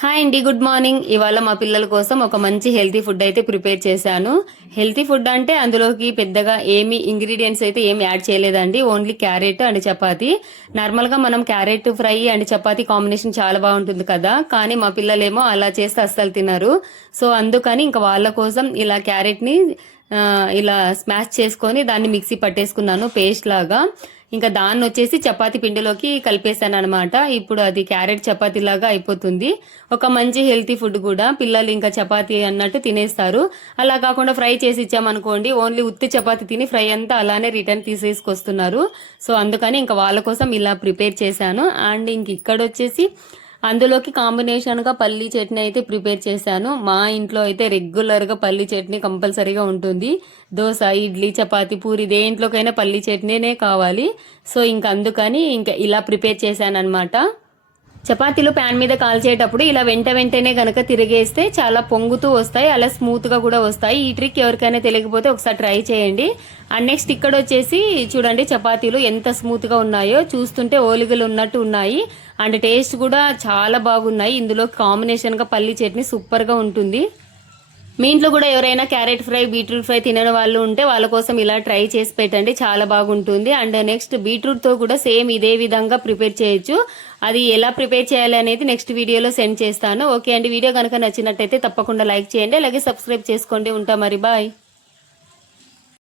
Hi అండి, good morning. ఇవాళ మా పిల్లల కోసం ఒక మంచి హెల్తీ ఫుడ్ అయితే ప్రిపేర్ చేశాను. హెల్తీ ఫుడ్ అంటే అందులోకి పెద్దగా ఏమి ఇంగ్రీడియంట్స్ అయితే ఏమి యాడ్ చేయలేదండి. Only carrot and chapati. నార్మల్గా మనం carrot fry and chapati combination చాలా బాగుంటుంది కదా, కానీ మా పిల్లలేమో అలా చేస్తే అస్సలు తినరు. సో అందుకని ఇంకా వాళ్ళ కోసం ఇలా క్యారెట్ని ఇలా స్మాష్ చేసుకొని దాన్ని మిక్సీ పట్టేసుకున్నాను పేస్ట్ లాగా. ఇంకా దాన్ని వచ్చేసి చపాతీ పిండిలోకి కలిపేశాను అనమాట. ఇప్పుడు అది క్యారెట్ చపాతీ లాగా అయిపోతుంది. ఒక మంచి హెల్తీ ఫుడ్ కూడా, పిల్లలు ఇంకా చపాతీ అన్నట్టు తినేస్తారు. అలా కాకుండా ఫ్రై చేసి ఇచ్చామనుకోండి, ఓన్లీ ఉత్తి చపాతీ తిని ఫ్రై అంతా అలానే రిటర్న్ తీసేసుకొస్తున్నారు. సో అందుకని ఇంకా వాళ్ళ కోసం ఇలా ప్రిపేర్ చేశాను. అండ్ ఇంక ఇక్కడ వచ్చేసి అందులోకి కాంబినేషన్గా పల్లీ చట్నీ అయితే ప్రిపేర్ చేశాను. మా ఇంట్లో అయితే రెగ్యులర్గా పల్లీ చట్నీ కంపల్సరీగా ఉంటుంది. దోశ, ఇడ్లీ, చపాతీ, పూరి దేంట్లోకైనా పల్లీ చట్నీనే కావాలి. సో ఇంక అందుకని ఇంకా ఇలా ప్రిపేర్ చేశాను అనమాట. చపాతీలు ప్యాన్ మీద కాల్చేటప్పుడు ఇలా వెంటనే గనక తిరిగేస్తే చాలా పొంగుతూ వస్తాయి, అలా స్మూత్గా కూడా వస్తాయి. ఈ ట్రిక్ ఎవరికైనా తెలియకపోతే ఒకసారి ట్రై చేయండి. అండ్ నెక్స్ట్ ఇక్కడ వచ్చేసి చూడండి, చపాతీలు ఎంత స్మూత్గా ఉన్నాయో, చూస్తుంటే ఓలిగలు ఉన్నట్టు ఉన్నాయి. అండ్ టేస్ట్ కూడా చాలా బాగున్నాయి. ఇందులో కాంబినేషన్గా పల్లీ చట్నీ సూపర్గా ఉంటుంది. మీ ఇంట్లో కూడా ఎవరైనా క్యారెట్ ఫ్రై, బీట్రూట్ ఫ్రై తినని వాళ్ళు ఉంటే వాళ్ళ కోసం ఇలా ట్రై చేసి పెట్టండి, చాలా బాగుంటుంది. అండ్ నెక్స్ట్ బీట్రూట్తో కూడా సేమ్ ఇదే విధంగా ప్రిపేర్ చేయొచ్చు. అది ఎలా ప్రిపేర్ చేయాలి అనేది నెక్స్ట్ వీడియోలో సెండ్ చేస్తాను. ఓకే అండి, వీడియో కనుక నచ్చినట్టయితే తప్పకుండా లైక్ చేయండి, అలాగే సబ్స్క్రైబ్ చేసుకోండి. ఉంటా మరి, బాయ్.